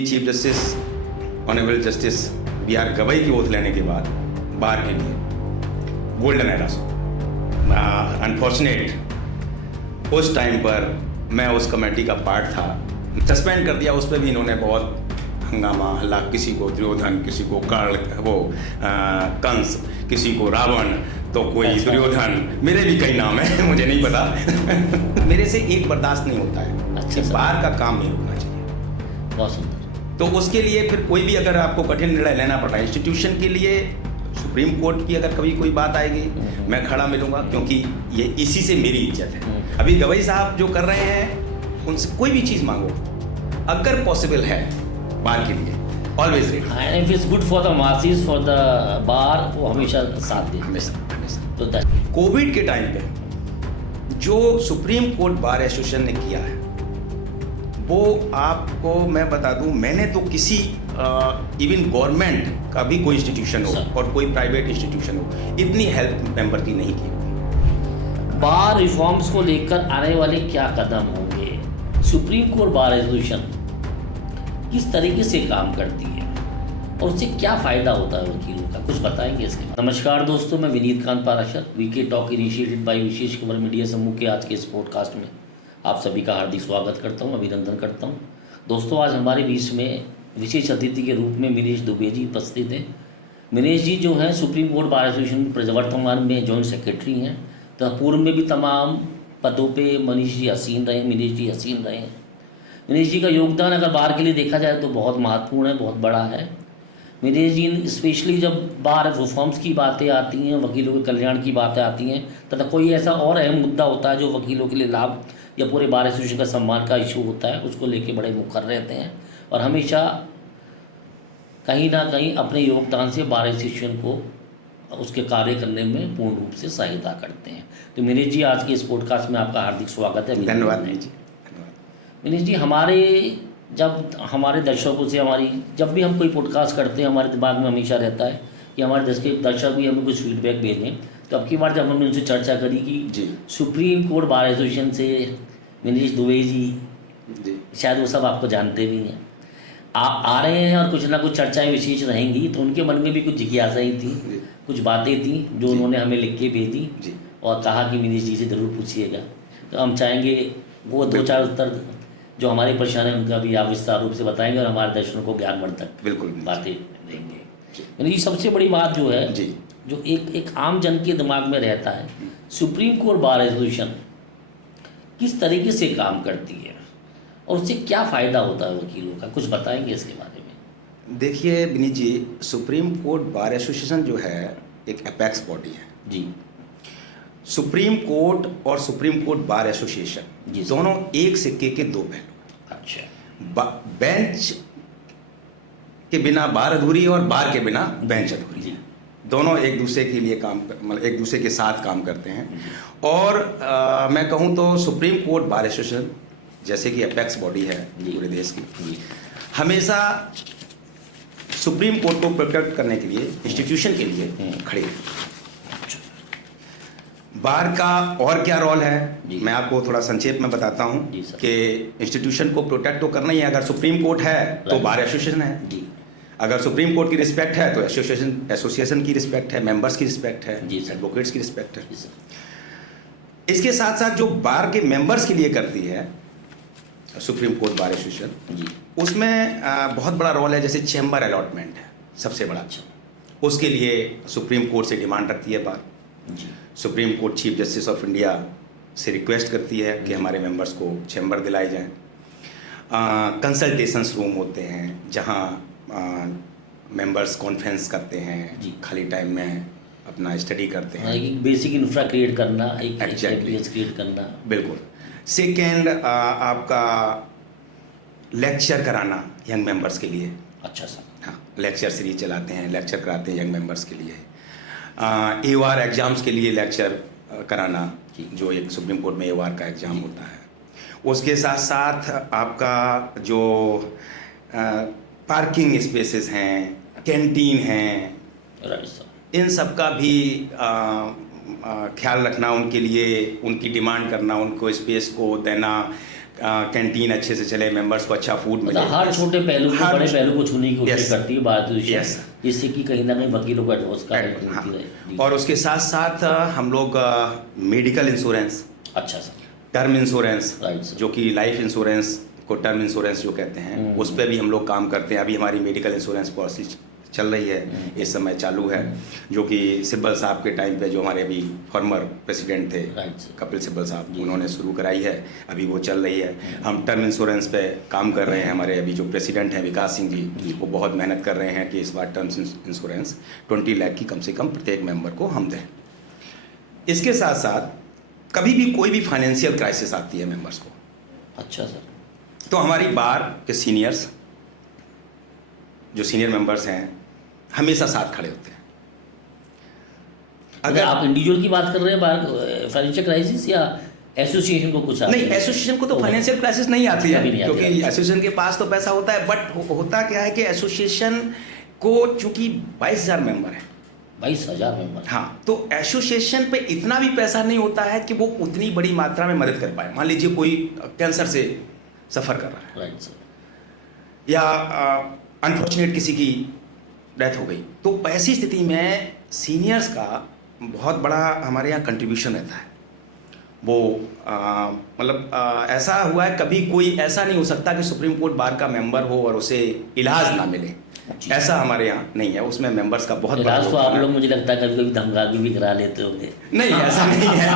Chief justice honourable justice B R Gavai की oath लेने के बाद बार के लिए गोल्डन एरा अनफॉर्चुनेट उस टाइम पर मैं उस कमेटी का पार्ट था, सस्पेंड कर दिया। उस पर भी इन्होंने बहुत हंगामा हल्ला, किसी को दुर्योधन, किसी को कर्ण, वो कंस, किसी को रावण, तो कोई दुर्योधन, मेरे भी कई नाम है मुझे नहीं पता मेरे से एक बर्दाश्त नहीं होता है कि बार का काम नहीं रुकना चाहिए। बहुत सुंदर। तो उसके लिए फिर कोई भी अगर आपको कठिन निर्णय लेना पड़ रहा है इंस्टीट्यूशन के लिए, सुप्रीम कोर्ट की अगर कभी कोई बात आएगी मैं खड़ा मिलूंगा, क्योंकि ये इसी से मेरी इज्जत है। अभी गवई साहब जो कर रहे हैं उनसे कोई भी चीज़ मांगो, अगर पॉसिबल है बार के लिए, always ready. And if it's good for the masses, for the bar, वो हमेशा साथ दे। हमेशा। तो कोविड के टाइम पे जो सुप्रीम कोर्ट बार एसोसिएशन ने किया है, वो आपको मैं बता दूं, मैंने तो किसी इवन गवर्नमेंट का भी कोई इंस्टीट्यूशन हो और कोई प्राइवेट इंस्टीट्यूशन हो, इतनी हेल्प मेंबर की नहीं की होगी। बार रिफॉर्म्स को लेकर आने वाले क्या कदम होंगे? सुप्रीम कोर्ट बार एसोसिएशन किस तरीके से काम करती है और उससे क्या फ़ायदा होता है वकीलों का, कुछ बताएंगे इसके? नमस्कार दोस्तों, मैं Vineet Kant Parashar, VK talk initiated by Vishesh Khabar media समूह के आज के इस पॉडकास्ट में आप सभी का हार्दिक स्वागत करता हूं, अभिनंदन करता हूं। दोस्तों, आज हमारे बीच में विशेष अतिथि के रूप में मिनेश दुबे जी उपस्थित हैं। मिनेश जी जो हैं सुप्रीम कोर्ट बार एसोसिएशन के वर्तमान में जॉइंट सेक्रेटरी हैं, तो पूर्व में भी तमाम पदों पे मनीष जी हसीन रहे, मिनेश जी हसीन रहे हैं। मिनेश जी का योगदान अगर बार के लिए देखा जाए तो बहुत महत्वपूर्ण है, बहुत बड़ा है। मिनेश जी स्पेशली जब बार रिफॉर्म्स की बातें आती हैं, वकीलों के कल्याण की बातें आती हैं, तथा कोई ऐसा और अहम मुद्दा होता है जो वकीलों के लिए लाभ या पूरे बार एसोसिएशन का सम्मान का इशू होता है, उसको लेके बड़े मुखर रहते हैं और हमेशा कहीं ना कहीं अपने योगदान से बार एसोसिएशन को उसके कार्य करने में पूर्ण रूप से सहायता करते हैं। तो मिनेश जी, आज के इस पॉडकास्ट में आपका हार्दिक स्वागत है। धन्यवाद जी। मिनेश जी, हमारे दर्शकों से जब भी हम कोई पॉडकास्ट करते हैं, हमारे दिमाग में हमेशा रहता है कि हमारे दर्शक भी हमें कुछ फीडबैक भेजें। तो अब की बार जब हमने उनसे चर्चा करी कि सुप्रीम कोर्ट बार एसोसिएशन से मिनेश दुबे जी, शायद वो सब आपको जानते भी हैं, आ रहे हैं और कुछ ना कुछ चर्चाएं विशेष रहेंगी, तो उनके मन में भी कुछ जिज्ञासाएं थी, कुछ बातें थी जो उन्होंने हमें लिख के भेजी और कहा कि मिनेश जी से ज़रूर पूछिएगा। तो हम चाहेंगे वो 2-4 उत्तर जो हमारे परेशान है उनका भी आप विस्तार रूप से बताएंगे और हमारे दर्शकों को ज्ञानवर्धक बिल्कुल बातें देंगे। यानी सबसे बड़ी बात जो है जो एक आम जन के दिमाग में रहता है, सुप्रीम कोर्ट बार एसोसिएशन किस तरीके से काम करती है और उससे क्या फ़ायदा होता है वकीलों का, कुछ बताएंगे इसके बारे में? देखिए विनीत जी, सुप्रीम कोर्ट बार एसोसिएशन जो है एक अपेक्स बॉडी है जी। सुप्रीम कोर्ट और सुप्रीम कोर्ट बार एसोसिएशन दोनों एक सिक्के के दो पहलू। अच्छा। बेंच के बिना बार अधूरी और बार के बिना बेंच अधूरी, दोनों एक दूसरे के लिए मतलब एक दूसरे के साथ काम करते हैं। और मैं कहूँ तो सुप्रीम कोर्ट बार एसोसिएशन जैसे कि अपेक्स बॉडी है पूरे देश की, हमेशा सुप्रीम कोर्ट को प्रोटेक्ट करने के लिए, इंस्टीट्यूशन के लिए खड़े हैं। बार का और क्या रोल है मैं आपको थोड़ा संक्षेप में बताता हूं कि इंस्टीट्यूशन को प्रोटेक्ट तो करना ही है। अगर सुप्रीम कोर्ट है तो बार एसोसिएशन है, अगर सुप्रीम कोर्ट की रिस्पेक्ट है तो एसोसिएशन की रिस्पेक्ट है, मेंबर्स की रिस्पेक्ट है, एडवोकेट्स की रिस्पेक्ट है। इसके साथ साथ जो बार के मेंबर्स के लिए करती है सुप्रीम कोर्ट बार एसोसिएशन, उसमें बहुत बड़ा रोल है। जैसे चैम्बर अलॉटमेंट है सबसे बड़ा, उसके लिए सुप्रीम कोर्ट से डिमांड रखती है bar. Supreme Court Chief justice of India से रिक्वेस्ट करती है कि हमारे मेंबर्स को चैम्बर दिलाए जाएं। कंसल्टेशंस रूम होते हैं जहां मेंबर्स कॉन्फ्रेंस करते हैं, खाली टाइम में अपना स्टडी करते हैं। एक बेसिक इंफ्रा क्रिएट करना, एक क्रिएट करना। बिल्कुल। सेकेंड, आपका लेक्चर कराना यंग मेंबर्स के लिए। अच्छा सर। हाँ, लेक्चर सीरीज चलाते हैं, लेक्चर कराते हैं यंग मेंबर्स के लिए। AOR एग्ज़ाम्स के लिए लेक्चर कराना, जो एक सुप्रीम कोर्ट में AOR का एग्ज़ाम होता है। उसके साथ साथ आपका जो पार्किंग स्पेसेस हैं, कैंटीन हैं, इन सब का भी ख्याल रखना, उनके लिए उनकी डिमांड करना, उनको स्पेस को देना, कैंटीन अच्छे से चले, मेंबर्स को अच्छा फूड मिले। मतलब हर छोटे पहलू को, बड़े पहलू को छूने की कोशिश Yes. करती है बार एसोसिएशन, Yes. जिससे कि कहीं ना कहीं वकीलों को एडवाइस का हेल्प हाँ। मिलती रहे। जी। और उसके साथ साथ हम लोग मेडिकल इंश्योरेंस, अच्छा sir. Term insurance, right sir. जो कि लाइफ इंश्योरेंस को टर्म इंश्योरेंस जो कहते हैं, उस पर भी हम लोग काम करते हैं। अभी हमारी मेडिकल इंश्योरेंस पॉलिसी चल रही है, इस समय चालू है, जो कि सिब्बल साहब के टाइम पे, जो हमारे अभी फॉर्मर प्रेसिडेंट थे राइट सर। कपिल सिब्बल साहब, उन्होंने शुरू कराई है, अभी वो चल रही है। हम टर्म इंश्योरेंस पे काम कर रहे हैं। हमारे अभी जो प्रेसिडेंट हैं विकास सिंह जी, वो बहुत मेहनत कर रहे हैं कि इस बार टर्म इंश्योरेंस 20 लाख की कम से कम प्रत्येक मेंबर को हम दें। इसके साथ साथ कभी भी कोई भी फाइनेंशियल क्राइसिस आती है मेंबर्स को, अच्छा सर। तो हमारी बार के सीनियर्स, जो सीनियर मेंबर्स हैं, हमेशा साथ खड़े होते हैं। अगर आप इंडिविजुअल की बात कर रहे हैं फाइनेंशियल क्राइसिस, या एसोसिएशन को कुछ नहीं, एसोसिएशन को तो फाइनेंशियल क्राइसिस नहीं आती है, कभी नहीं आती क्योंकि एसोसिएशन के पास तो पैसा होता है। बट होता क्या है कि एसोसिएशन को चूंकि 22,000 मेंबर हैं, 22,000 मेंबर। हाँ, तो एसोसिएशन पे इतना भी पैसा नहीं होता है कि वो उतनी बड़ी मात्रा में मदद कर पाए। मान लीजिए कोई कैंसर से सफ़र कर रहा है, राइट सर। या अनफॉर्चुनेट किसी की डेथ हो गई, तो ऐसी स्थिति में सीनियर्स का बहुत बड़ा हमारे यहाँ कंट्रीब्यूशन रहता है। वो मतलब ऐसा हुआ है, कभी कोई ऐसा नहीं हो सकता कि सुप्रीम कोर्ट बार का मेंबर हो और उसे इलाज ना मिले, ऐसा हमारे यहाँ नहीं है। उसमें मेंबर्स का बहुत बड़ा इलाज तो योगदान आप है। लोग मुझे लगता है कभी कभी धमका भी करा लेते होंगे। नहीं, ऐसा नहीं है।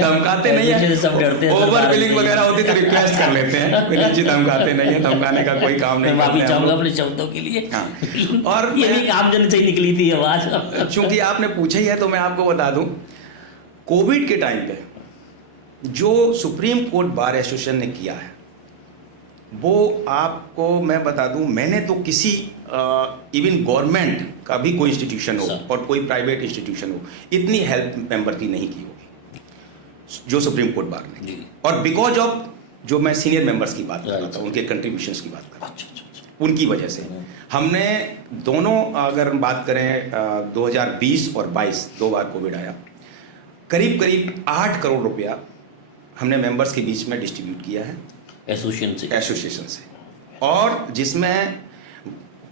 धमकाते नहीं है, सब डरते हैं, ओवर बिलिंग वगैरह होती तो रिक्वेस्ट कर लेते हैं, विनीत जी धमकाते नहीं है, धमकाने का कोई काम नहीं मैं माफी करते हैं हम चाहूंगा लोग। अपने शब्दों के लिए। हाँ, और ये भी काम जन से ही निकली थी आवाज। चूंकि आपने पूछा ही है तो मैं आपको बता दूं, कोविड के टाइम पे जो सुप्रीम कोर्ट बार एसोसिएशन ने किया है, वो आपको मैं बता दूं, मैंने तो किसी इवन गवर्नमेंट का भी कोई इंस्टीट्यूशन हो और कोई प्राइवेट इंस्टीट्यूशन हो, इतनी हेल्प मेंबर की नहीं की होगी जो सुप्रीम कोर्ट बार ने की। और बिकॉज ऑफ जो मैं सीनियर मेंबर्स की बात कर रहा था, उनके कंट्रीब्यूशंस की बात कर रहा था, उनकी वजह से हमने दोनों, अगर हम बात करें 2020 और 22, 2 बार कोविड आया, करीब करीब 8 करोड़ रुपया हमने मेंबर्स के बीच में डिस्ट्रीब्यूट किया है एसोसिएशन से। और जिसमें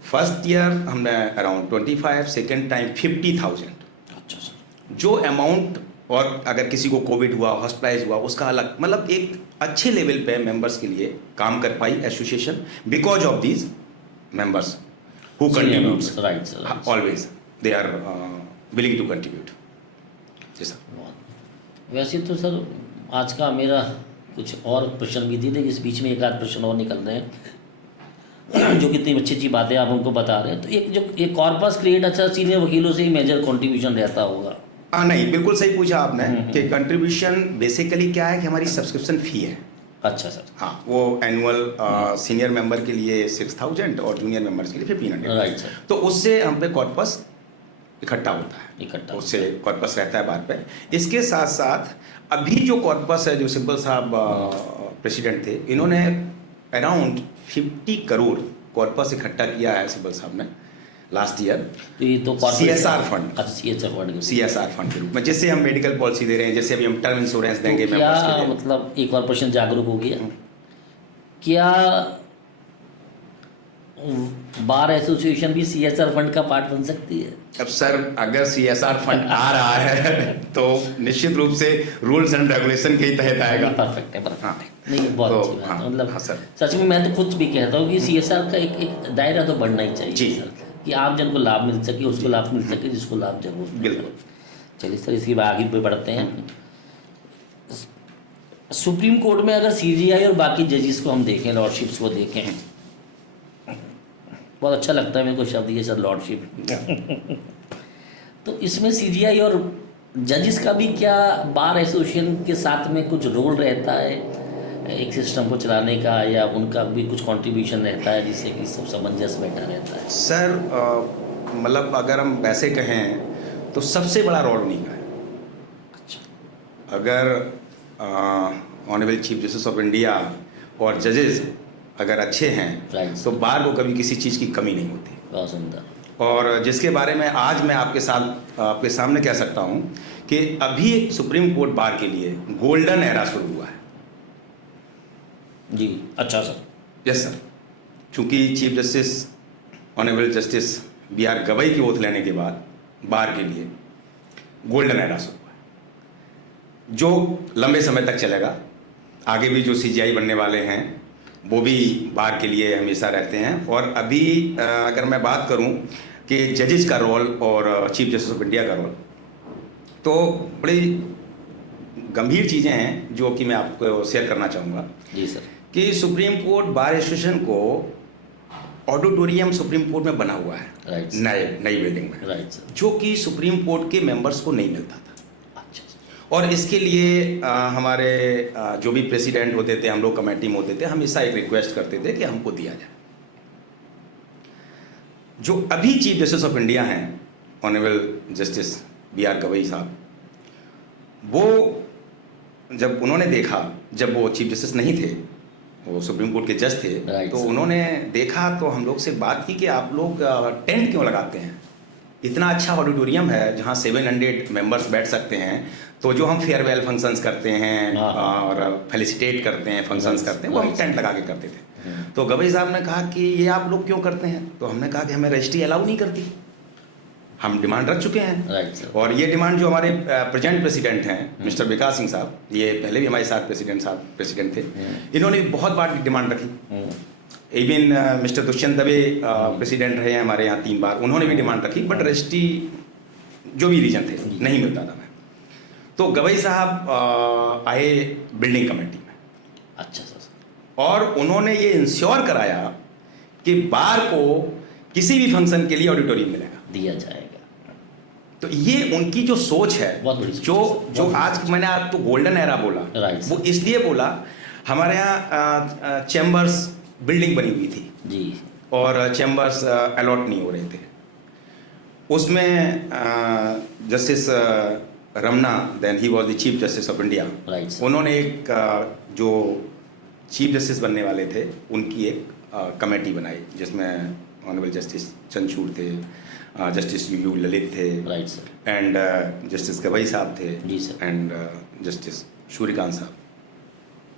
फर्स्ट ईयर हमने अराउंड 25, सेकेंड टाइम 50,000। अच्छा सर। जो अमाउंट, और अगर किसी को कोविड हुआ, हॉस्पिटलाइज हुआ, उसका अलग, मतलब एक अच्छे लेवल पे मेंबर्स के लिए काम कर पाई association, because of these members who contribute. Right sir. Always they are willing to contribute. वैसे तो सर आज का मेरा कुछ और प्रश्न भी थी, लेकिन इस बीच में एक आध प्रश्न और निकल रहे हैं जो कितनी अच्छी अच्छी बातें आप हमको बता रहे हैं। तो एक जो एक कॉर्पस क्रिएट, अच्छा सीनियर वकीलों से ही मेजर कंट्रीब्यूशन रहता होगा। नहीं, बिल्कुल सही पूछा आपने कि कंट्रीब्यूशन बेसिकली क्या है कि हमारी सब्सक्रिप्शन फी है। अच्छा सर। हाँ, वो एनुअल सीनियर मेंबर के लिए 6,000 और जूनियर मेंबर्स के लिए 1,500। Right sir. तो उससे हम पे कॉर्पस इकट्ठा होता है, इकट्ठा उससे कॉर्पस रहता है बार पे। इसके साथ साथ अभी जो कॉर्पस है, जो सिब्बल साहब प्रेसिडेंट थे, इन्होंने अराउंड 50 करोड़ कॉर्पस इकट्ठा किया है सिब्बल साहब ने लास्ट ईयर। तो ये तो CSR फंड, अच्छा CSR फंड के रूप में, जैसे हम मेडिकल पॉलिसी दे रहे हैं, जैसे अभी हम टर्म इंश्योरेंस देंगे तो मेंबर्स क्या के लिए। मतलब एक और प्रश्न जागरूक हो गया, क्या बार एसोसिएशन भी CSR फंड का पार्ट बन सकती है? अब सर, अगर CSR फंड आ रहा है तो निश्चित रूप से रूल्स एंड रेगुलेशन के ही तहत आएगा। परफेक्ट है, परफेक्ट। हाँ। नहीं, बहुत तो, अच्छी बात है। हाँ, मतलब हाँ सर। सच में मैं तो खुद भी कहता हूँ कि CSR का एक दायरा तो बढ़ना ही चाहिए जी सर, कि आप जन को लाभ मिल सके, उसको लाभ मिल सके जिसको लाभ जरूर मिले। बिल्कुल। चलिए सर, इसकी आगे पे बढ़ते हैं। सुप्रीम कोर्ट में अगर CGI और बाकी जजेस को हम देखें, लॉर्डशिप्स को देखें, बहुत अच्छा लगता है मेरे को शब्द ये सर, लॉर्डशिप। तो इसमें CGI और जजेस का भी क्या बार एसोसिएशन के साथ में कुछ रोल रहता है एक सिस्टम को चलाने का, या उनका भी कुछ कंट्रीब्यूशन रहता है जिससे कि सब सामंजस्य बैठा रहता है? सर मतलब अगर हम वैसे कहें तो सबसे बड़ा रोल उन्हीं का है। अच्छा। अगर honourable chief justice of India और जजेस अगर अच्छे हैं Right. तो बार को कभी किसी चीज़ की कमी नहीं होती। बहुत सुंदर। और जिसके बारे में आज मैं आपके सामने कह सकता हूँ कि अभी सुप्रीम कोर्ट बार के लिए गोल्डन एरा शुरू हुआ है। जी, अच्छा सर। यस सर, चूंकि chief justice honourable justice B R Gavai की ओथ लेने के बाद बार के लिए गोल्डन एरा शुरू हुआ, जो लंबे समय तक चलेगा। आगे भी जो सीजीआई बनने वाले हैं वो भी बार के लिए हमेशा रहते हैं। और अभी अगर मैं बात करूं कि जजेस का रोल और चीफ जस्टिस ऑफ इंडिया का रोल, तो बड़ी गंभीर चीज़ें हैं जो कि मैं आपको शेयर करना चाहूँगा। जी सर। कि सुप्रीम कोर्ट बार एसोसिएशन को ऑडिटोरियम सुप्रीम कोर्ट में बना हुआ है, राइट नई बिल्डिंग में, राइट सर। जो कि सुप्रीम कोर्ट के मेंबर्स को नहीं मिलता था। अच्छा सर। और इसके लिए हमारे जो भी प्रेसिडेंट होते थे, हम लोग कमेटी में होते थे, हमेशा एक रिक्वेस्ट करते थे कि हमको दिया जाए। जो अभी चीफ जस्टिस ऑफ इंडिया हैं honourable justice B R Gavai साहब, वो जब उन्होंने देखा, जब वो चीफ जस्टिस नहीं थे, वो सुप्रीम कोर्ट के जज थे, Right, तो sir. उन्होंने देखा तो हम लोग से बात की कि आप लोग टेंट क्यों लगाते हैं? इतना अच्छा ऑडिटोरियम है जहाँ 700 मेंबर्स बैठ सकते हैं, तो जो हम फेयरवेल फंक्शंस करते हैं और फेलिसिटेट करते हैं, फंक्शंस करते हैं, वो हम टेंट लगा के करते थे। तो गवई साहब ने कहा कि ये आप लोग क्यों करते हैं? तो हमने कहा कि हमें रजिस्ट्री अलाउ नहीं करती, हम डिमांड रख चुके हैं। Right sir. और ये डिमांड जो हमारे प्रेजेंट प्रेसिडेंट हैं मिस्टर विकास सिंह साहब, ये पहले भी हमारे साथ प्रेसिडेंट थे, इन्होंने भी बहुत बार डिमांड रखी। Even mister Dushyant Dave president रहे हैं हमारे यहाँ 3 बार, उन्होंने भी डिमांड रखी, बट रजिस्ट्री जो भी रीजन थे नहीं मिलता था। मैं तो गवई साहब आए बिल्डिंग कमेटी में, अच्छा सर। और उन्होंने ये इंश्योर कराया कि बार को किसी भी फंक्शन के लिए ऑडिटोरियम मिलेगा, दिया जाएगा। तो ये उनकी जो सोच है, बहुत बड़ी सोच जो है सर, जो बहुत आज मैंने आपको गोल्डन एरा बोला, राइट वो सर। इसलिए बोला, हमारे यहाँ चैम्बर्स बिल्डिंग बनी हुई थी जी। और चैम्बर्स अलॉट नहीं हो रहे थे। उसमें justice Ramana, then he was the chief justice of India, right sir. उन्होंने एक जो चीफ जस्टिस बनने वाले थे उनकी एक कमेटी बनाई, जिसमें ऑनरेबल जस्टिस चंद्रचूड़ थे, जस्टिस यू ललित थे, right sir. And justice Gavai साहब थे, जी सर। एंड जस्टिस सूर्यकांत साहब।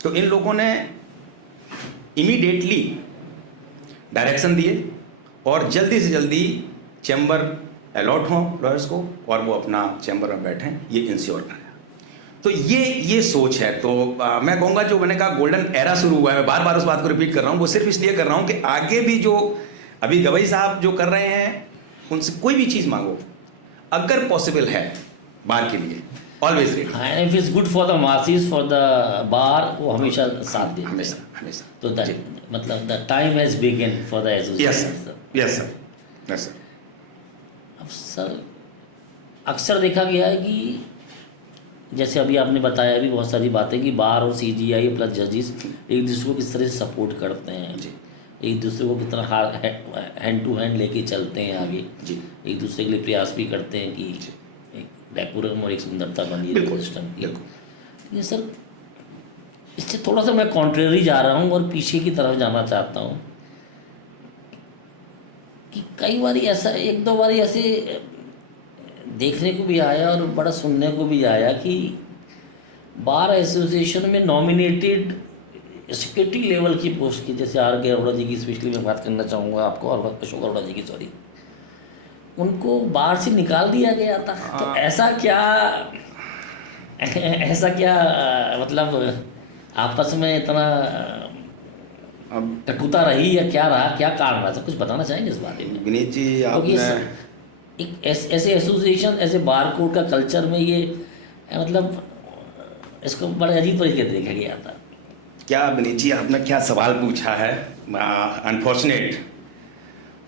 तो इन लोगों ने इमीडिएटली डायरेक्शन दिए और जल्दी से जल्दी चैम्बर अलॉट हों लॉयर्स को और वो अपना चैम्बर में बैठें, ये इंश्योर कराया। तो ये सोच है। तो मैं कहूँगा, जो मैंने कहा गोल्डन एरा शुरू हुआ है, मैं बार बार उस बात को रिपीट कर रहा हूँ, वो सिर्फ इसलिए कर रहा हूँ कि आगे भी जो अभी गवई साहब जो कर रहे हैं, उनसे कोई भी चीज़ मांगो, अगर पॉसिबल है बार के लिए, ऑलवेज रेडी। हाँ, if it's good for the masses, for the bar, वो हमेशा साथ देते हैं। हमेशा हमेशा। तो मतलब the time has begin for the association. Yes sir, yes sir, yes sir. अब सर, अक्सर देखा गया है कि जैसे अभी आपने बताया भी बहुत सारी बातें कि बार और सीजीआई प्लस जजेस एक दूसरे को किस तरह से सपोर्ट करते हैं जी, एक दूसरे को कितना हैंड टू हैंड लेके चलते हैं आगे जी, एक दूसरे के लिए प्रयास भी करते हैं कि एक डेकोरम और एक सुंदरता बनी रहे सिस्टम की। ये सर, इससे थोड़ा सा मैं कॉन्ट्रेरी जा रहा हूँ और पीछे की तरफ जाना चाहता हूँ कि कई बार ऐसा, एक दो बार ऐसे देखने को भी आया और बड़ा सुनने को भी आया कि बार एसोसिएशन में नॉमिनेटेड सेक्रेटरी लेवल की पोस्ट की, जैसे आर के अरोड़ा जी की स्पेशली मैं बात करना चाहूँगा आपको, और अशोक अरोड़ा जी की, सॉरी, उनको बाहर से निकाल दिया गया था। तो ऐसा क्या मतलब आपस में इतना अब कटुता रही या क्या रहा, क्या कारण रहा, सब कुछ बताना चाहेंगे इस बारे में? विनीत जी, क्योंकि आपने एक ऐसे एसोसिएशन, ऐसे बार कोड का कल्चर में ये मतलब इसको बड़े अजीब तरीके से देखा गया था। क्या विनीत जी, आपने क्या सवाल पूछा है। अनफॉर्चुनेट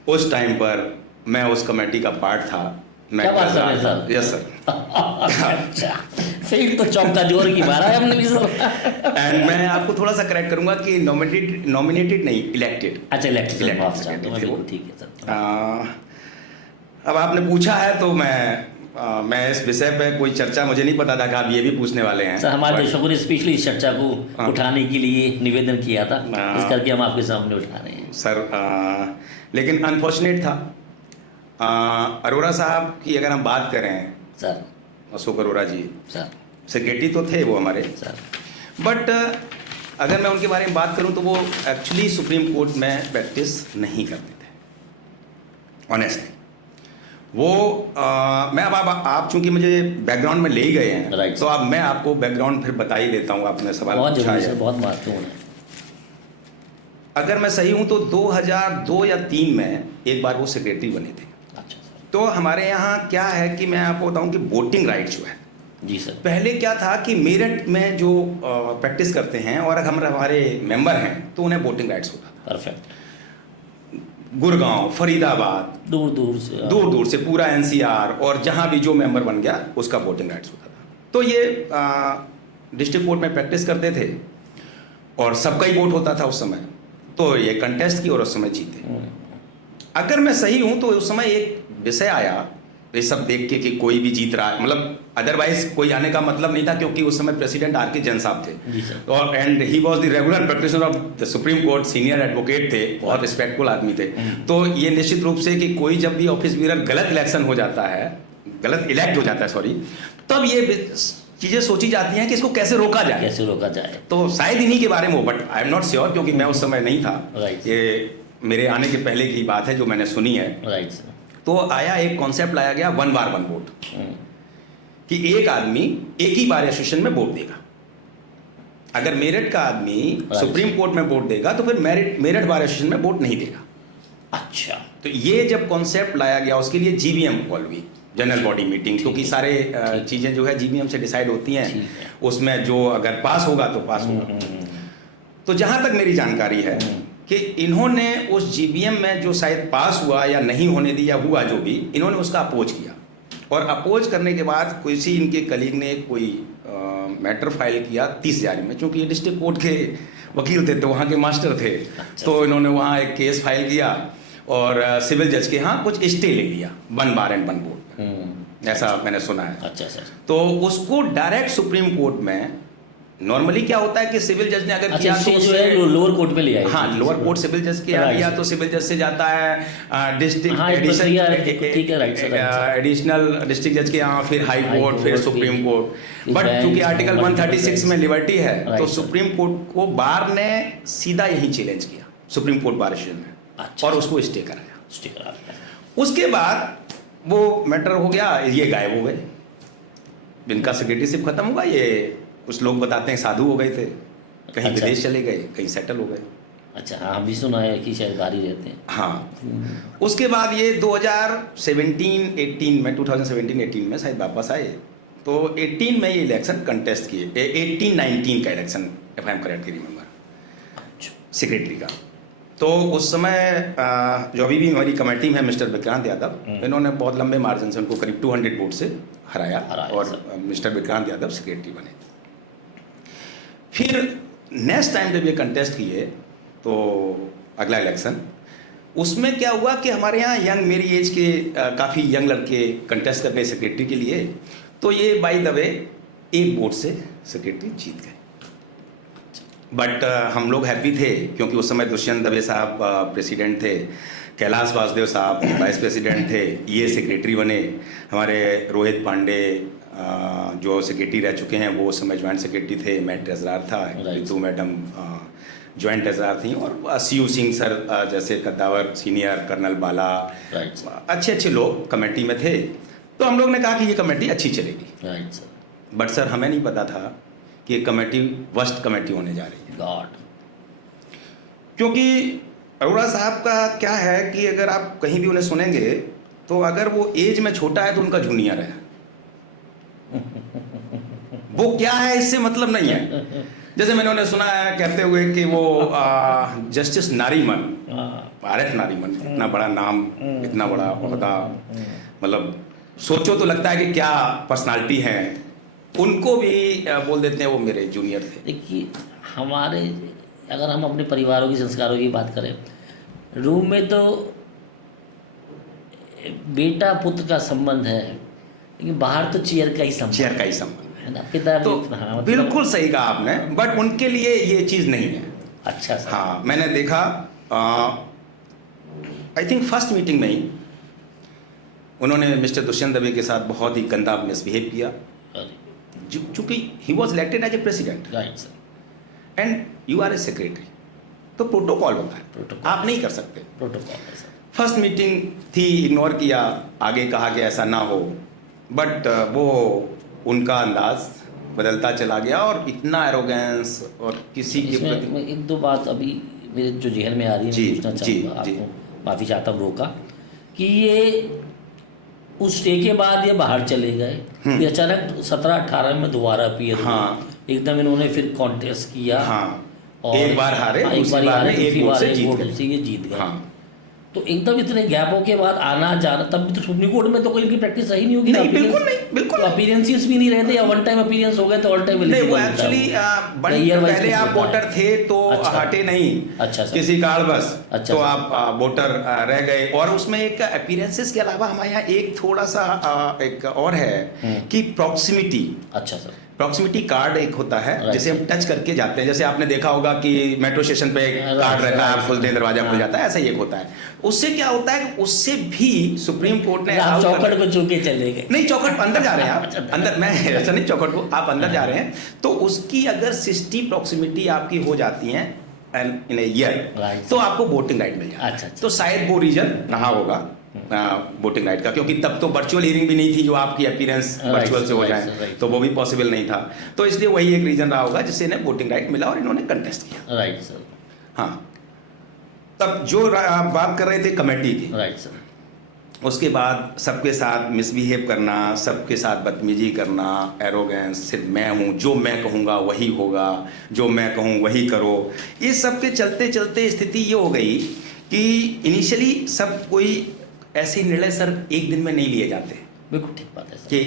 उस टाइम पर मैं उस कमेटी का पार्ट था। मैं क्या बात कर रहे हैं सर? Yes sir. अच्छा, फिर तो चौका जोर की मारा है हमने भी सर। एंड मैं आपको थोड़ा सा करेक्ट करूंगा कि नॉमिनेटेड नहीं, इलेक्टेड। अच्छा, इलेक्टेड Elected माफ चाहता हूं, secretary थे वो। बिल्कुल ठीक है सर। अब आपने पूछा है तो मैं इस विषय पे कोई चर्चा, मुझे नहीं पता था कि आप ये भी पूछने वाले हैं। सर, हमारे But- दर्शकों ने स्पेशली इस चर्चा को हाँ। उठाने के लिए निवेदन किया था, हाँ। इस करके हम आपके सामने उठा रहे हैं सर। लेकिन अनफॉर्चुनेट था। अरोड़ा साहब की अगर हम बात करें, सर। अशोक अरोड़ा जी सर। सेक्रेटरी तो थे वो हमारे, सर। बट अगर मैं उनके बारे में बात करूं तो वो एक्चुअली सुप्रीम कोर्ट में प्रैक्टिस नहीं करते थे ऑनेस्टली। वो मैं अब आप चूंकि मुझे बैकग्राउंड में ले ही गए हैं, Right. तो अब मैं आपको बैकग्राउंड फिर बता ही देता हूँ। आपने सवाल बहुत पूछा जरूरी है, है, बहुत महत्वपूर्ण है। अगर मैं सही हूं तो 2002 या 3 में एक बार वो सेक्रेटरी बने थे। अच्छा सर। तो हमारे यहाँ क्या है कि मैं आपको बताऊं कि वोटिंग राइट जो है, जी सर। पहले क्या था कि मेरठ में जो प्रैक्टिस करते हैं और अगर हमारे मेंबर हैं तो उन्हें वोटिंग राइट्स होता था। परफेक्ट। गुड़गांव, फरीदाबाद, दूर दूर से पूरा एनसीआर और जहां भी जो मेंबर बन गया उसका वोटिंग राइट्स होता था। तो ये डिस्ट्रिक्ट कोर्ट में प्रैक्टिस करते थे और सबका ही वोट होता था उस समय। तो ये कंटेस्ट की और उस समय जीते। अगर मैं सही हूं तो उस समय एक विषय आया, ये सब देख के कि कोई भी जीत रहा है, मतलब अदरवाइज कोई आने का मतलब नहीं था, क्योंकि उस समय प्रेसिडेंट आर के जैन साहब थे जी सर। और and he was the regular practitioner of the supreme court, senior advocate थे, बहुत रिस्पेक्टफुल आदमी थे। तो ये निश्चित रूप से कि कोई जब भी ऑफिस बीरर गलत इलेक्शन हो जाता है, गलत इलेक्ट हो जाता है सॉरी, तब ये चीजें सोची जाती हैं कि इसको कैसे रोका जाए। तो शायद इन्हीं के बारे में हो, but I am not sure क्योंकि मैं उस समय नहीं था। Right. ये मेरे आने के पहले की बात है जो मैंने सुनी है। Right sir. तो आया एक कॉन्सेप्ट लाया गया 1 बार 1 वोट, कि एक आदमी एक ही बार एसोसिएशन में वोट देगा। अगर मेरठ का आदमी सुप्रीम कोर्ट में वोट देगा तो फिर मेरठ बार एसोसिएशन में वोट नहीं देगा। अच्छा। तो ये जब कॉन्सेप्ट लाया गया उसके लिए जीबीएम कॉल हुई, जनरल बॉडी मीटिंग, क्योंकि सारे चीजें जो है जीबीएम से डिसाइड होती हैं, उसमें जो अगर पास होगा तो पास होगा। तो जहां तक मेरी जानकारी है कि इन्होंने उस जीबीएम में जो शायद पास हुआ या नहीं होने दिया, हुआ जो भी, इन्होंने उसका अपोज किया और अपोज करने के बाद किसी इनके कलीग ने कोई मैटर फाइल किया 30 जारी में, क्योंकि ये डिस्ट्रिक्ट कोर्ट के वकील थे तो वहाँ के मास्टर थे। अच्छा। तो इन्होंने वहाँ एक केस फाइल किया और सिविल जज के यहाँ कुछ स्टे ले लिया 1 बार एंड 1 वोट, ऐसा मैंने सुना है। अच्छा सर। तो उसको डायरेक्ट सुप्रीम कोर्ट में, नॉर्मली क्या होता है कि सिविल जज ने अगर किया तो जो है लोअर कोर्ट में लिया है। हाँ, लोअर कोर्ट सिविल जज के यहाँ लिया तो सिविल जज से जाता है डिस्ट्रिक्ट एडिशनल डिस्ट्रिक्ट जज के यहाँ, फिर हाई कोर्ट, फिर सुप्रीम कोर्ट। बट चूंकि आर्टिकल 136 में लिबर्टी है तो सुप्रीम कोर्ट को बार ने सीधा यही चैलेंज किया सुप्रीम कोर्ट बार एसोसिएशन में। अच्छा। और उसको स्टे कराया। उसके बाद वो मैटर हो गया, ये गायब हो गए, इनका सेक्रेटरीशिप खत्म हुआ। ये कुछ लोग बताते हैं साधु हो गए थे, कहीं अच्छा। विदेश चले गए, कहीं सेटल हो गए। अच्छा हाँ, हम भी सुना है कि शायद बाहर ही रहते हैं। हाँ। उसके बाद ये 2017-18 में 2017-18 में शायद वापस आए। तो 18 में ये इलेक्शन कंटेस्ट किए, 18-19 का election, if I am correctly remember, secretary का। तो उस समय जो अभी भी हमारी कमेटी में है मिस्टर विक्रांत यादव, इन्होंने बहुत लंबे मार्जिन से उनको करीब 200 वोट से हराया और मिस्टर विक्रांत यादव सेक्रेटरी बने। फिर नेक्स्ट टाइम जब ये कंटेस्ट किए तो अगला इलेक्शन, उसमें क्या हुआ कि हमारे यहाँ यंग, मेरी एज के काफ़ी यंग लड़के कंटेस्ट कर गए सेक्रेटरी के लिए। तो ये बाय द वे 1 वोट से सेक्रेटरी जीत गए। बट हम लोग हैप्पी थे क्योंकि उस समय दुष्यंत दवे साहब प्रेसिडेंट थे, कैलाश वासुदेव साहब वाइस प्रेसिडेंट थे, ये सेक्रेटरी बने। हमारे रोहित पांडे जो सेक्रेटरी रह चुके हैं वो उस समय ज्वाइंट सेक्रेटरी थे, मैं ट्रेजरार था, रितु मैडम ज्वाइंट ट्रेजरार थी, और सीयू सिंह सर जैसे कद्दावर सीनियर, कर्नल बाला, अच्छे लोग कमेटी में थे। तो हम लोग ने कहा कि ये कमेटी अच्छी चलेगी। बट सर हमें नहीं पता था कि ये कमेटी वर्स्ट कमेटी होने जा रही है। गॉड। क्योंकि अरोड़ा साहब का क्या है कि अगर आप कहीं भी उन्हें सुनेंगे तो अगर वो एज में छोटा है तो उनका जूनियर है, वो क्या है इससे मतलब नहीं है। जैसे मैंने उन्हें सुना है कहते हुए कि वो जस्टिस नारीमन, आरएफ नारीमन, इतना बड़ा नाम, इतना बड़ा ओहदा, मतलब सोचो तो लगता है कि क्या पर्सनालिटी है। उनको भी बोल देते हैं वो मेरे जूनियर थे। देखिए हमारे, अगर हम अपने परिवारों की संस्कारों की बात करें, रूम में तो बेटा पुत्र का संबंध है, लेकिन बाहर तो चेयर का ही संबंध है ना। पिता तो मतलब बिल्कुल सही कहा आपने, बट उनके लिए ये चीज़ नहीं है। अच्छा सर। हाँ, मैंने देखा आई थिंक फर्स्ट मीटिंग में ही उन्होंने मिस्टर दुष्यंत दवे के साथ बहुत ही गंदा मिसबिहेव किया, चूँकि he was elected as a president. Right sir. And you are a secretary, तो प्रोटोकॉल होता है, प्रोटोकॉल। आप नहीं कर सकते। प्रोटोकॉल है सर। फर्स्ट मीटिंग थी, इग्नोर किया, आगे कहा कि ऐसा ना हो, बट वो उनका अंदाज बदलता चला गया और इतना एरोगेंस और किसी के इसमें प्रति। मैं एक दो बात अभी मेरे जो जहन में आ रही है, जी, मैं पूछना जी, चाहूँगा जी। आपको, माफ़ी चाहता हूँ रोका, कि ये उस स्टे के बाद ये बाहर चले गए, फिर अचानक 17-18 में दोबारा अपीयर हुए। हाँ। एकदम इन्होंने फिर कॉन्टेस्ट किया, हाँ, और एक बार हारे, हाँ, एक दूसरी बार बार हारे, में एक दूसरी वोट बार से एक जीत वोट गए। से ये जीत गए। हाँ, तो एकदम इतने गैपों के बाद आना जाना, तब भी तो सुप्रीम कोर्ट में तो कोई इनकी प्रैक्टिस सही नहीं होगी। नहीं, बिल्कुल नहीं, बिल्कुल नहीं। अपीयरेंसेस भी नहीं रहते, या वन टाइम अपीयरेंस हो गए तो ऑल टाइम नहीं, वो एक्चुअली पहले आप वोटर थे तो अच्छा। हटे नहीं, अच्छा सर। किसी कारण बस, अच्छा तो सर। आप वोटर रह गए। और उसमें एक अपीयरेंसेस के अलावा हमारे यहाँ एक थोड़ा सा एक और है कि प्रॉक्सिमिटी, अच्छा सर। प्रॉक्सिमिटी कार्ड एक होता है Right. जिसे हम टच करके जाते हैं। जैसे आपने देखा होगा कि मेट्रो स्टेशन पे कार्ड रहता है, आप खोलते हैं दरवाजा खुल जाता है, ऐसा ही एक होता है। उससे क्या होता है कि उससे भी सुप्रीम कोर्ट ने आप allow कर- चौकट को छू के चले गए। नहीं, चौकट अंदर जा रहे हैं आप, अंदर, मैं ऐसा नहीं, चौकट को आप अंदर जा रहे हैं तो उसकी अगर 60 प्रॉक्सिमिटी आपकी हो जाती है इन ए ईयर, Right. तो आपको वोटिंग राइट मिल जाता है। अच्छा, अच्छा। तो शायद वो रीजन रहा होगा वोटिंग राइट का, क्योंकि तब तो वर्चुअल हियरिंग भी नहीं थी जो आपकी अपीयरेंस Right, वर्चुअल से हो right, जाए, right. तो वो भी पॉसिबल नहीं था। तो इसलिए वही एक रीजन रहा होगा जिससे इन्हें वोटिंग राइट मिला और इन्होंने कंटेस्ट किया। Right sir. हाँ, तब जो आप बात कर रहे थे कमेटी की, राइट सर। उसके बाद सबके साथ मिसबिहेव करना, सबके साथ बदतमीजी करना, एरोगेंस, सिर्फ मैं हूँ, जो मैं कहूँगा वही होगा, जो मैं कहूँ वही करो, इस सब के चलते चलते स्थिति ये हो गई कि इनिशियली सब कोई ऐसे निर्णय सर एक दिन में नहीं लिए जाते बिल्कुल ठीक बात है सर। कि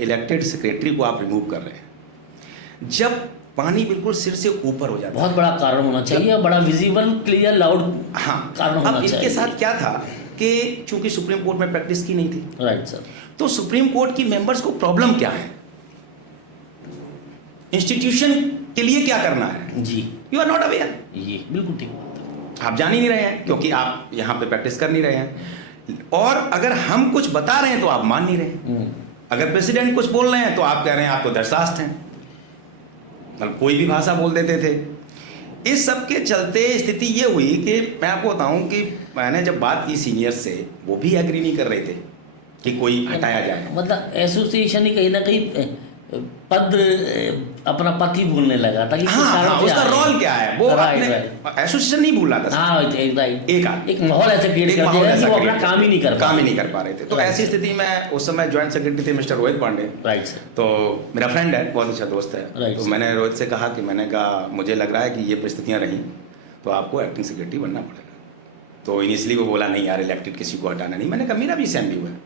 इलेक्टेड सेक्रेटरी को आप रिमूव कर रहे हैं। जब पानी बिल्कुल सिर से ऊपर हो जाता है, बहुत बड़ा कारण होना चाहिए, बड़ा विजिबल, क्लियर, लाउड हाँ, कारण होना अब इनके चाहिए। साथ क्या था कि चूंकि सुप्रीम कोर्ट में प्रैक्टिस की नहीं थी, राइट सर। तो सुप्रीम कोर्ट की मेंबर्स को प्रॉब्लम क्या है, इंस्टीट्यूशन के लिए क्या करना है, जी, यू आर नॉट अवेयर, ये बिल्कुल ठीक बात है। आप जान ही नहीं रहे हैं क्योंकि आप यहाँ पे प्रैक्टिस कर नहीं रहे हैं। और अगर हम कुछ बता रहे हैं तो आप मान नहीं रहे हैं। अगर प्रेसिडेंट कुछ बोल रहे हैं तो आप कह रहे हैं आप तो दरसास्त हैं, मतलब कोई भी भाषा बोल देते थे। इस सब के चलते स्थिति ये हुई कि मैं आपको बताऊं कि मैंने जब बात की सीनियर से, वो भी एग्री नहीं कर रहे थे कि कोई हटाया जाए। मतलब एसोसिएशन ही कहीं ना कहीं पद अपना पद ही भूलने लगा था कि किस हाँ, कारण हाँ, से उसका आ रहे रोल हैं। क्या है वो राइट, अपने राइट। एसोसिएशन नहीं भूल रहा था। हाँ राइट, एक माहौल ऐसा क्रिएट एक कर माहौल दिया कि ऐसा वो अपना create काम ही नहीं कर काम ही नहीं कर पा रहे थे। तो ऐसी स्थिति में उस समय ज्वाइंट सेक्रेटरी थे mister Rohit Pandey, right sir. तो मेरा फ्रेंड है, बहुत अच्छा दोस्त है। Right, तो sir. मैंने रोहित से कहा कि मैंने कहा मुझे लग रहा है कि ये परिस्थितियाँ रहीं तो आपको एक्टिंग सेक्रेटरी बनना पड़ेगा। तो इनिशियली वो बोला नहीं यार, इलेक्टेड किसी को हटाना नहीं। मैंने कहा मेरा भी सेम व्यू है,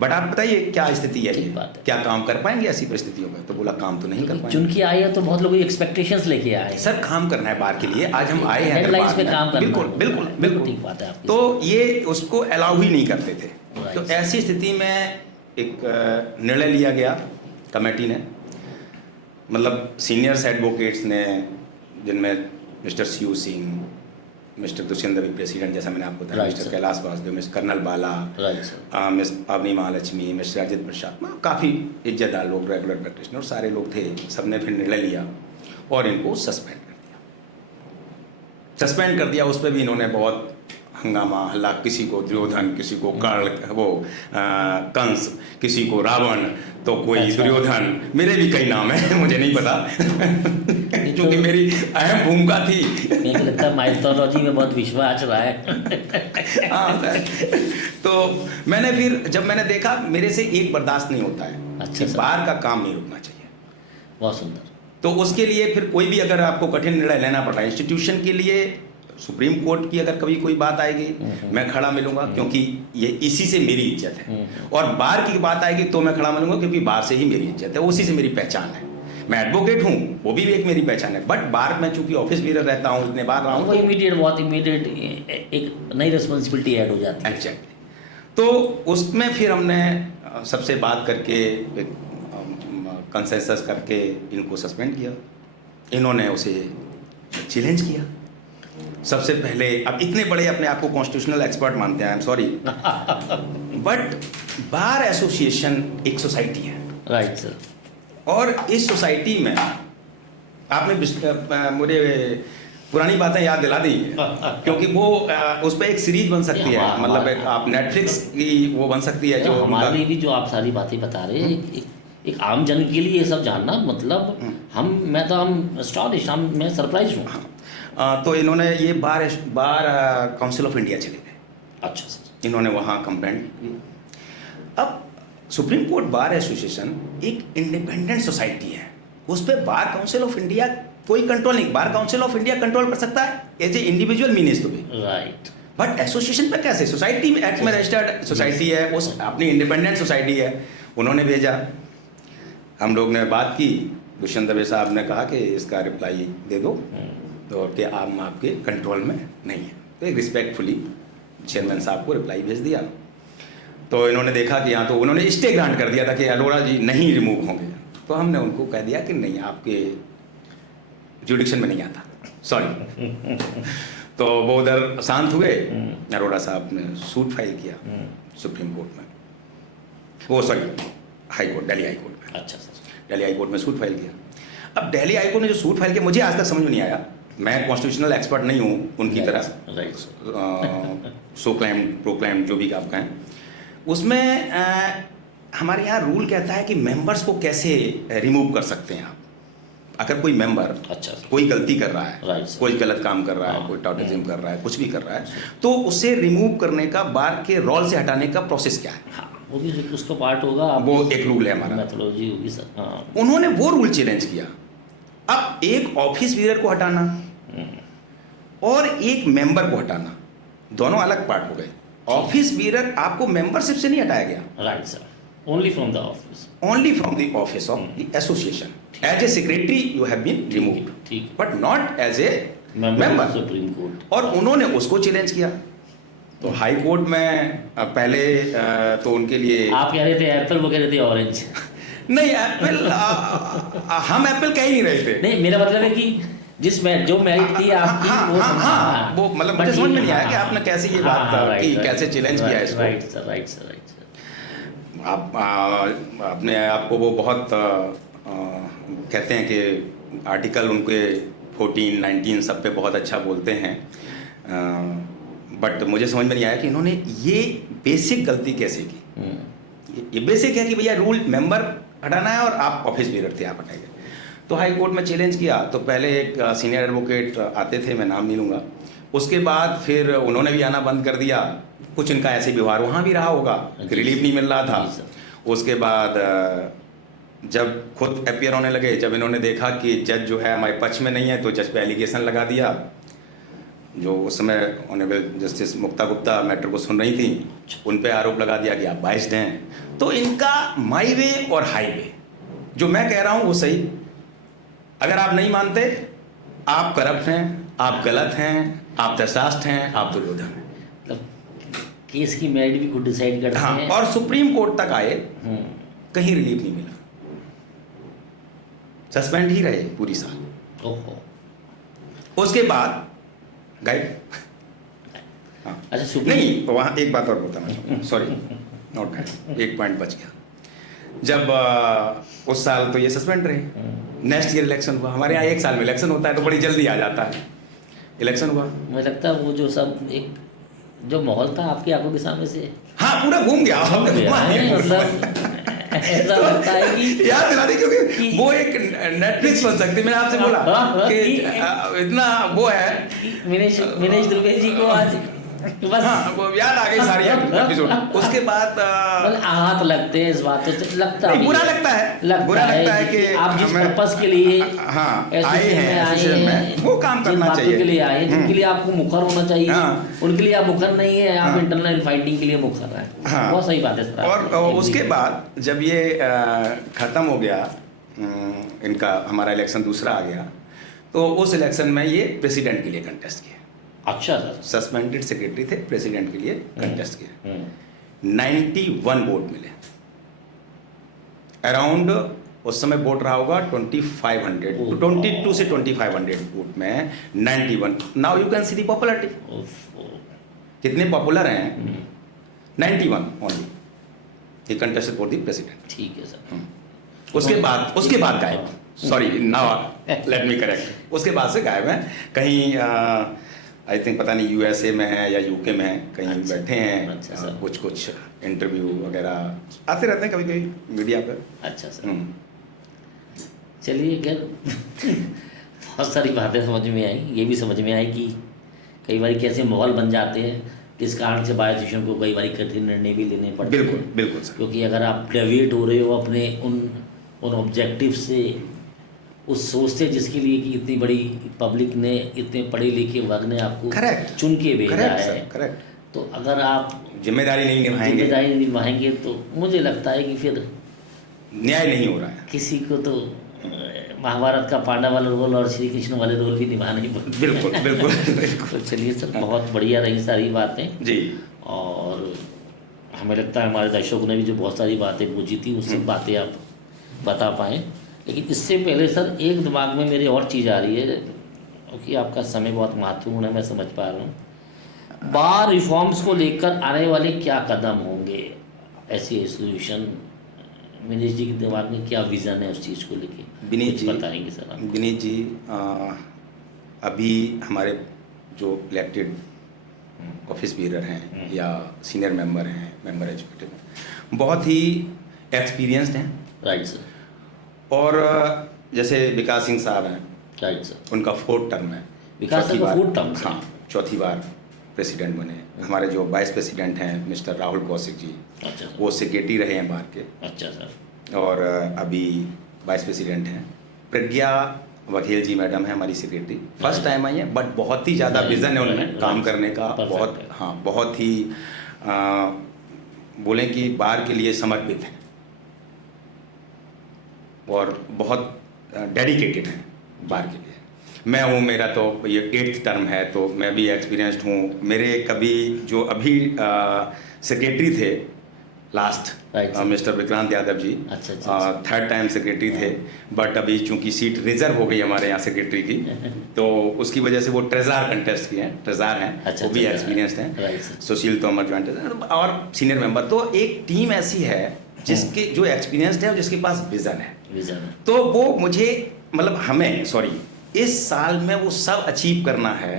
बट आप बताइए क्या स्थिति है, ठीक बात है। क्या काम कर पाएंगे ऐसी परिस्थितियों में? तो बोला काम तो नहीं कर पाएंगे चुन के आए हैं तो बहुत लोग एक्सपेक्टेशंस लेके आए हैं। सर, काम करना है बार के लिए। आज हम आए हैं हेडलाइंस पे दरबार में। काम करना बिल्कुल है। बिल्कुल बिल्कुल ठीक बात है आपकी। तो ये उसको अलाउ ही नहीं करते थे। Right. तो ऐसी स्थिति में एक निर्णय लिया गया कमेटी ने, मतलब सीनियर्स एडवोकेट्स ने, जिनमें mister C U Singh, mister Dushyant भी प्रेसिडेंट, जैसा मैंने आपको बताया, Right, mister sir. Kailash Vasdev, mister colonel Bala, right sir. Miss Avani Mahalakshmi, mister Ajit Prasad, काफ़ी इज्जतदार लोग, रेगुलर प्रैक्टिशनर सारे लोग थे। सबने फिर निर्णय लिया और इनको सस्पेंड कर दिया। सस्पेंड कर दिया, उस पर भी इन्होंने बहुत हंगामा हल्ला, किसी को दुर्योधन, किसी को कर्ण, वो कंस, किसी को रावण, तो कोई अच्छा। दुर्योधन, मेरे भी कई नाम हैं मुझे नहीं पता क्योंकि मेरी अहम भूमिका थी। मुझे लगता है माइथोलॉजी में बहुत विश्वास रहा है। हाँ सर। तो मैंने फिर जब मैंने देखा, मेरे से एक बर्दाश्त नहीं होता है अच्छा कि सर। बार का काम नहीं रुकना चाहिए। बहुत सुंदर। तो उसके लिए फिर कोई भी अगर आपको कठिन निर्णय लेना पड़ रहा है इंस्टीट्यूशन के लिए, सुप्रीम कोर्ट की अगर कभी कोई बात आएगी मैं खड़ा मिलूंगा, क्योंकि ये इसी से मेरी इज्जत है। और बार की बात आएगी तो मैं खड़ा मिलूंगा, क्योंकि बार से ही मेरी इज्जत है, उसी से मेरी पहचान है। मैं एडवोकेट हूँ, वो भी एक मेरी पहचान है, बट बार में चूंकि ऑफिस भी रहता हूँ, इतने बार रहा वो हूँ, इमीडिएट, बहुत इमीडिएट एक नई रिस्पॉन्सिबिलिटी ऐड हो जाती है। एग्जैक्टली। तो उसमें फिर हमने सबसे बात करके कंसेंसस करके इनको सस्पेंड किया। इन्होंने उसे चैलेंज किया सबसे पहले। अब इतने बड़े अपने आप को कॉन्स्टिट्यूशनल एक्सपर्ट मानते हैं, I am sorry, but bar association एक सोसाइटी है, राइट सर। और इस सोसाइटी में आपने मुझे पुरानी बातें याद दिला दी क्योंकि वो उस पर एक सीरीज बन सकती है, मतलब आप नेटफ्लिक्स की वो बन सकती है जो हमारे लिए भी जो आप सारी बातें बता रहे हैं, एक आम जन के लिए ये सब जानना मतलब हम एस्टॉनिश, मैं सरप्राइज हूँ। तो इन्होंने ये बार काउंसिल ऑफ इंडिया चले गए। अच्छा सर। इन्होंने वहाँ कंप्लेंट की। अब सुप्रीम कोर्ट बार एसोसिएशन एक इंडिपेंडेंट सोसाइटी है, उस पर बार काउंसिल ऑफ इंडिया कोई कंट्रोल नहीं। Bar council of India control कर सकता है एज ए इंडिविजुअल मीन्स तो भी, राइट, बट एसोसिएशन पे कैसे? सोसाइटी में एक्ट में रजिस्टर्ड सोसाइटी है, उस अपनी इंडिपेंडेंट सोसाइटी है। उन्होंने भेजा, हम लोग ने बात की, दुष्यंत दवे साहब ने कहा कि इसका रिप्लाई दे दो तो कि आप आपके कंट्रोल में नहीं है। तो एक रिस्पेक्टफुली चेयरमैन साहब को रिप्लाई भेज दिया। तो इन्होंने देखा कि यहाँ तो उन्होंने स्टे ग्रांट कर दिया था कि अरोड़ा जी नहीं रिमूव होंगे। तो हमने उनको कह दिया कि नहीं, आपके जुडिक्शन में नहीं आता, सॉरी। तो वो उधर शांत हुए। अरोड़ा साहब ने सूट फाइल किया सुप्रीम कोर्ट में, वो sorry high court, Delhi high court में। अच्छा सर। दिल्ली हाई कोर्ट में सूट फाइल किया। अब दिल्ली हाई कोर्ट ने जो सूट फाइल किया, मुझे आज तक समझ में नहीं आया। मैं कॉन्स्टिट्यूशनल एक्सपर्ट नहीं हूँ उनकी तरह, सो क्लाइम प्रो क्लाइम जो भी आप कहें। उसमें हमारे यहाँ रूल कहता है कि मेंबर्स को कैसे रिमूव कर सकते हैं आप। अगर कोई मेंबर अच्छा कोई गलती कर रहा है, राइट, कोई गलत काम कर रहा है, कोई टाउटिज्म कर रहा है, कुछ भी कर रहा है, तो उसे रिमूव करने का, बार के रोल से हटाने का प्रोसेस क्या है? हाँ, वो भी उसका पार्ट होगा, वो एक रूल है हमारा, मेथोडोलॉजी होगी सर। हाँ, उन्होंने वो रूल चैलेंज किया। अब एक ऑफिस बीयर को हटाना और एक मेंबर को हटाना, दोनों अलग पार्ट हो गए। ऑफिस बीयर आपको मेंबरशिप से नहीं हटाया गया, right sir, only from the office, only from the office of the association. As a secretary you have been removed, ठीक, but not as a member supreme court. और उन्होंने उसको चैलेंज किया। तो हाई कोर्ट में पहले तो उनके लिए, आप कह रहे थे एप्पल, वो कह रहे थे ऑरेंज। नहीं एप्पल, हम एप्पल कह ही नहीं रहे थे। नहीं, मेरा मतलब है कि जो मेरिट थी आपकी, वो मतलब मुझे समझ में नहीं आया कि आपने कैसे ये बात की, कैसे चैलेंज किया इसको। Right sir, right sir, right sir. आप अपने आपको वो बहुत कहते हैं कि आर्टिकल उनके 14, 19 सब पे बहुत अच्छा बोलते हैं, बट मुझे समझ में नहीं आया कि इन्होंने ये बेसिक गलती कैसे की। ये बेसिक है कि भैया रूल मेंबर हटाना है और आप ऑफिस बीयर थे, आप हटाएंगे। तो हाई कोर्ट में चैलेंज किया। तो पहले एक सीनियर एडवोकेट आते थे, मैं नाम नहीं लूँगा, उसके बाद फिर उन्होंने भी आना बंद कर दिया। कुछ इनका ऐसे व्यवहार वहाँ भी रहा होगा, रिलीफ नहीं मिल रहा था। उसके बाद जब खुद अपियर होने लगे, जब इन्होंने देखा कि जज जो है हमारे पक्ष में नहीं है, तो जज पे एलिगेशन लगा दिया। जो उस समय honourable justice Mukta Gupta matter को सुन रही थी, उन पे आरोप लगा दिया कि आप बाइस्ड हैं। तो इनका माई वे और हाई वे, जो मैं कह रहा हूँ वो सही। अगर आप नहीं मानते, आप करप्ट हैं, आप गलत हैं, आप दशास्त हैं, आप दुर्योधन हैं। मतलब केस की मेरिट भी खुद डिसाइड करते हैं। और सुप्रीम कोर्ट तक आए, कहीं रिलीफ नहीं मिला, सस्पेंड ही रहे पूरी साल। ओहो। उसके बाद गए। हाँ, अच्छा, नहीं, वहाँ एक बात और बताना चाहूँगा, सॉरी नोट कर, एक पॉइंट बच गया। जब उस साल तो ये सस्पेंड रहे, नेक्स्ट ईयर इलेक्शन हुआ। हमारे यहाँ एक साल में इलेक्शन होता है तो बड़ी जल्दी आ जाता है। इलेक्शन हुआ, मुझे लगता है वो जो सब एक जो माहौल था आपकी आंखों के सामने से, हाँ, पूरा घूम गया। ऐसा लगता है कि याद दिला दी, क्योंकि वो एक नेटफ्लिक्स बन सकती है। मैंने आपसे बोला कि इतना वो है, मिनेश दुबे जी को आज बस हाँ, वो याद आ गई सारी एपिसोड। उसके बाद हाथ लगते हैं इस बात से, लगता है बुरा लगता है, बुरा लगता है कि आप जिस पर्पस के लिए आए हैं, वो काम करना चाहिए, के लिए आए, जिनके लिए आपको मुखर होना चाहिए, उनके लिए आप मुखर नहीं है, आप इंटरनल फाइटिंग के लिए मुखर है। बहुत सही बात है सर। और उसके बाद जब ये खत्म हो गया, इनका हमारा इलेक्शन दूसरा आ गया, तो उस इलेक्शन में ये प्रेसिडेंट के लिए कंटेस्ट किया। अच्छा सर, सस्पेंडेड सेक्रेटरी थे, प्रेसिडेंट के लिए कंटेस्ट किया। 91 वोट मिले। अराउंड उस समय वोट रहा होगा 2500, 22 से 2500 वोट में 91। Now you can see the popularity, कितने पॉपुलर हैं। 91 only he contested for the president. ठीक है सर। उसके बाद गायब। Sorry now let me correct, उसके बाद से गायब हैं। कहीं आई थिंक पता नहीं यूएसए में है या यूके में है, कहीं अच्छा, बैठे हैं। अच्छा सर। कुछ इंटरव्यू वगैरह आते रहते हैं कभी कभी मीडिया पर। अच्छा सर, चलिए खैर बहुत सारी बातें समझ में आई, ये भी समझ में आई कि कई बार कैसे माहौल बन जाते हैं, किस कारण से बायो एजुकेशन को कई बार कठिन निर्णय भी लेने पड़ते हैं। बिल्कुल बिल्कुल सर। क्योंकि अगर आप डेविएट हो रहे हो अपने उन ऑब्जेक्टिव से, उस सोच से जिसके लिए कि इतनी बड़ी पब्लिक ने, इतने पढ़े लिखे वर्ग ने आपको Correct. चुन के भेजा करेक्ट है, सर, करेक्ट। तो अगर आप जिम्मेदारी नहीं निभाएंगे, जिम्मेदारी निभाएंगे तो मुझे लगता है कि फिर न्याय नहीं हो रहा है। किसी को तो महाभारत का पांडव वाला रोल और श्री कृष्ण वाले रोल भी निभाना ही पड़ता है। बिल्कुल बिल्कुल बिल्कुल। तो चलिए सर, बहुत बढ़िया रही सारी बातें, जी। और हमें लगता है हमारे दर्शकों ने भी जो बहुत सारी बातें पूछी थी, उस सब बातें आप बता पाएँ। लेकिन इससे पहले सर एक दिमाग में मेरी और चीज़ आ रही है, क्योंकि आपका समय बहुत महत्वपूर्ण है, मैं समझ पा रहा हूँ। बार रिफॉर्म्स को लेकर आने वाले क्या कदम होंगे, ऐसी एसोसिएशन विनीत जी के दिमाग में क्या विज़न है उस चीज़ को लेके, विनीत जी बताएंगे सर आप? विनीत जी अभी हमारे जो इलेक्टेड ऑफिस बीरर हैं या सीनियर मेंबर हैं, मेंबर एजुकेटिव, बहुत ही एक्सपीरियंस्ड हैं। Right sir. और जैसे विकास सिंह साहब हैं, राइट सर। उनका 4th टर्म है। विकास चौथी सर का बार- 4th टर्म? हाँ, चौथी बार प्रेसिडेंट बने। हमारे जो वाइस प्रेसिडेंट हैं मिस्टर राहुल कौशिक जी, अच्छा सर। वो सेक्रेटरी रहे हैं बार के, अच्छा सर। और अभी वाइस प्रेसिडेंट हैं। प्रज्ञा वघेल जी मैडम है हमारी सेक्रेटरी, फर्स्ट टाइम आई है, बट बहुत ही ज़्यादा विजन है उनमें काम करने का। बहुत, हाँ, बहुत ही बोलें कि बार के लिए समर्पित हैं और बहुत डेडिकेटेड हैं बार के लिए। मैं हूँ, मेरा तो ये 8th टर्म है, तो मैं भी एक्सपीरियंस्ड हूँ। मेरे कभी जो अभी सेक्रेटरी थे लास्ट, मिस्टर विक्रांत यादव जी, अच्छा। 3rd टाइम सेक्रेटरी थे, बट अभी चूंकि सीट रिजर्व हो गई हमारे यहाँ सेक्रेटरी की, तो उसकी वजह से वो ट्रेजार कंटेस्ट किए हैं, ट्रेजार हैं। अच्छा, वो भी एक्सपीरियंस्ड हैं। सुशील तोमर ज्वाइंट और सीनियर मेंबर, तो एक टीम ऐसी है जिसके जो एक्सपीरियंस्ड है और जिसके पास विजन है। तो वो मुझे मतलब हमें इस साल में वो सब अचीव करना है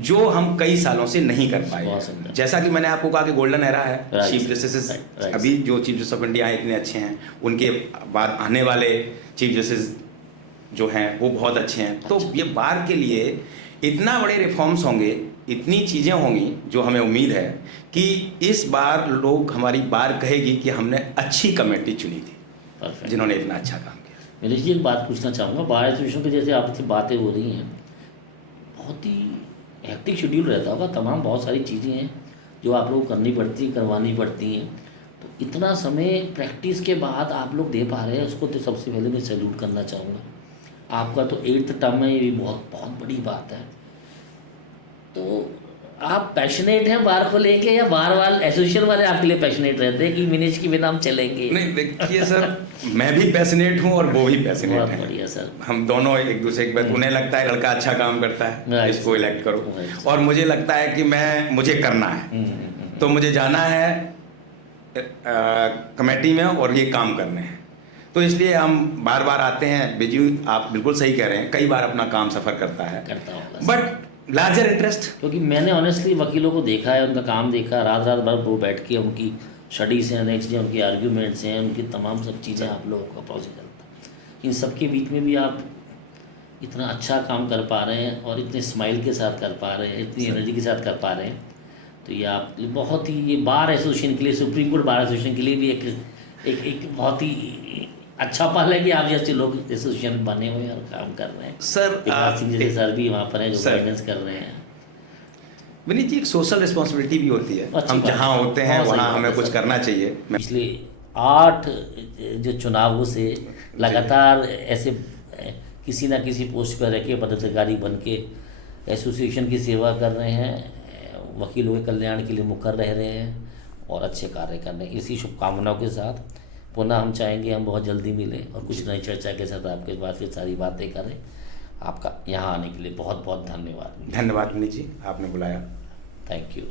जो हम कई सालों से नहीं कर पाए। जैसा कि मैंने आपको कहा कि गोल्डन एरा है, चीफ जस्टिस अभी जो चीफ जस्टिस ऑफ इंडिया हैं इतने अच्छे हैं, उनके बाद आने वाले चीफ जस्टिस जो हैं वो बहुत अच्छे हैं। तो ये बार के लिए इतना बड़े रिफॉर्म्स होंगे, इतनी चीज़ें होंगी जो हमें उम्मीद है कि इस बार लोग, हमारी बार कहेगी कि हमने अच्छी कमेटी चुनी थी जिन्होंने इतना अच्छा काम किया। विनीत जी, एक बात पूछना चाहूँगा, बार एसोसिएशन पे जैसे आपसे बातें हो रही हैं, बहुत ही हेक्टिक शेड्यूल रहता होगा, तमाम बहुत सारी चीज़ें हैं जो आप लोग करनी पड़ती, करवानी पड़ती हैं, तो इतना समय प्रैक्टिस के बाद आप लोग दे पा रहे हैं, उसको तो सबसे पहले मैं सैल्यूट करना चाहूँगा। आपका तो 8th टर्म है, ये भी बहुत बहुत बड़ी बात है। तो आप पैशनेट हैं बार को लेके, या बार वाले एसोसिएशन वाले आपके लिए पैशनेट रहते हैं कि विनीत के बिना हम चलेंगे? नहीं, देखिए सर, मैं भी पैशनेट हूँ और वो भी पैशनेट बहुत हैं। बढ़िया सर। हम दोनों एक दूसरे के, उन्हें लगता है लड़का अच्छा काम करता है, इसको इलेक्ट करो, और मुझे लगता है कि मुझे करना है, तो मुझे जाना है कमेटी में और ये काम करने हैं। तो इसलिए हम बार बार आते हैं। बिजू, आप बिल्कुल सही कह रहे हैं, कई बार अपना काम सफ़र करता है, बट लार्जर इंटरेस्ट, क्योंकि मैंने ऑनेस्टली वकीलों को देखा है, उनका काम देखा, रात रात भर वो बैठ के उनकी स्टडीज़ हैं, नेक्स्ट डे उनकी आर्ग्यूमेंट्स हैं, उनकी तमाम सब चीज़ें आप लोगों का प्रोसेस चलता है। इन सब के बीच में भी आप इतना अच्छा काम कर पा रहे हैं और इतने स्माइल के साथ कर पा रहे हैं, इतनी एनर्जी के साथ कर पा रहे हैं, तो ये आप बहुत ही, ये बार एसोसिएशन के लिए, सुप्रीम कोर्ट बार एसोसिएशन के लिए भी एक बहुत ही अच्छा पहल है कि आप जैसे लोग एसोसिएशन बने हुए और काम कर रहे हैं। सर सर भी वहाँ पर हैं जो गाइडेंस कर रहे हैं। विनीत जी, एक सोशल रिस्पॉन्सिबिलिटी भी होती है, हम जहाँ होते हैं वहाँ हमें कुछ करना चाहिए। पिछले 8 जो चुनावों से लगातार ऐसे किसी ना किसी पोस्ट पर रह के पदाधिकारी बन के एसोसिएशन की सेवा कर रहे हैं, वकीलों के कल्याण के लिए मुखर रह रहे हैं और अच्छे कार्य कर रहे हैं। इसी शुभकामनाओं के साथ पुनः हम चाहेंगे हम बहुत जल्दी मिलें और कुछ नई चर्चा के साथ आपके पास फिर सारी बातें करें। आपका यहाँ आने के लिए बहुत बहुत धन्यवाद। धन्यवाद विनीत जी, आपने बुलाया। Thank you.